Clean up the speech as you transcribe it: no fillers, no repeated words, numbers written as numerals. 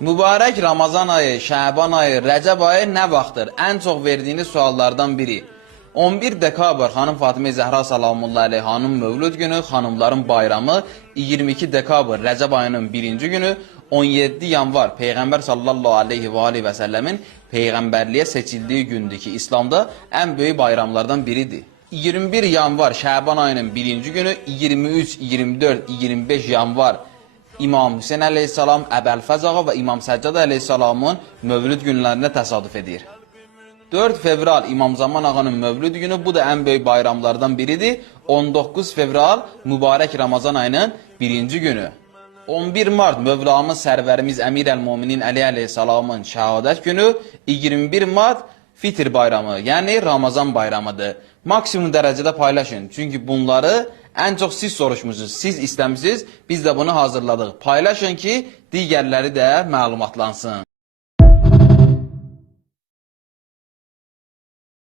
Mübarək Ramazan ayı, Şəban ayı, Rəcəb ayı nə vaxtdır? Ən çox verdiyiniz suallardan biri. 11 dekabr xanım Fatimə Zəhra salamullahi aleyhanın mövlud günü, xanımların bayramı, 22 dekabr Rəcəb ayının 1-ci günü, 17 yanvar Peyğəmbər sallallahu aleyhi və aleyhi və səlləmin Peyğəmbərliyə seçildiyi gündür ki, İslamda ən böyük bayramlardan biridir. 21 yanvar Şəban ayının 1-ci günü, 23, 24, 25 yanvar İmam Hüseyin əleyhissalam, Əbəlfəz ağa və İmam Səccad əleyhissalamın mövlud günlərinə təsadüf edir. 4 fevral İmam Zaman ağanın mövlud günü, bu da ən böyük bayramlardan biridir. 19 fevral mübarək Ramazan ayının 1-ci günü. 11 mart Mövlamız Sərvərimiz Əmir əl-Muminin Əli əleyhissalamın şəhadət günü. 21 mart Fitr bayramı, yəni Ramazan bayramıdır. Maksimum dərəcədə paylaşın, çünki bunları ən çox siz soruşmusunuz, siz istəmişsiniz, biz də bunu hazırladıq. Paylaşın ki, digərləri də məlumatlansın.